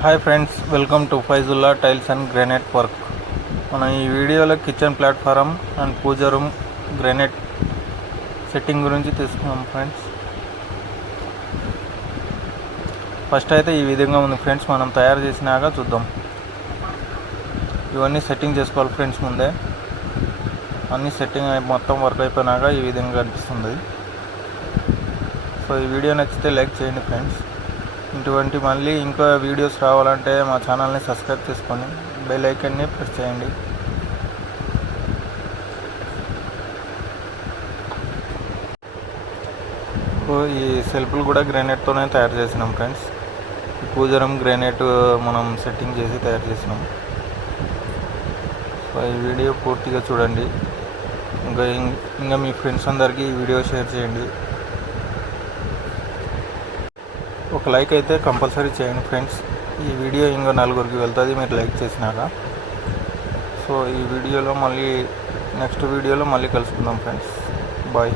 Hi friends, welcome to Faizullah tiles and granite work. మనం ఈ వీడియోలో kitchen platform and pooja room granite setting గురించి తీసుకున్నాం ఫ్రెండ్స్. ఫస్ట్ అయితే ఈ విధంగా ఉంది ఫ్రెండ్స్. మనం తయారు చేసినాక చూద్దాం. ఇవన్నీ సెట్టింగ్ చేసుకోవాలి ఫ్రెండ్స్. ముందే అన్నీ సెట్టింగ్ మొత్తం వర్క్ అయిపోయినాక ఈ విధంగా కనిపిస్తుంది. సో ఈ వీడియో నచ్చితే లైక్ చేయండి ఫ్రెండ్స్. ఇటువంటి మళ్ళీ ఇంకా వీడియోస్ రావాలంటే మా ఛానల్ని సబ్స్క్రైబ్ చేసుకొని బెల్ ఐకాన్ని ప్రెస్ చేయండి. ఈ సెల్ఫ్లు కూడా గ్రానైట్తోనే తయారు చేసినాం ఫ్రెండ్స్. ఈ పూజ రూమ్ గ్రానైట్ మనం సెట్టింగ్ చేసి తయారు చేసినాం. సో ఈ వీడియో పూర్తిగా చూడండి. ఇంకా మీ ఫ్రెండ్స్ అందరికీ ఈ వీడియో షేర్ చేయండి. ఒక లైక్ అయితే కంపల్సరీ చేయండి ఫ్రెండ్స్. ఈ వీడియో ఇంకా నలుగురికి వెళ్తుంది మీరు లైక్ చేసినాక. సో ఈ వీడియోలో నెక్స్ట్ వీడియోలో మళ్ళీ కలుసుకుందాం ఫ్రెండ్స్. బాయ్.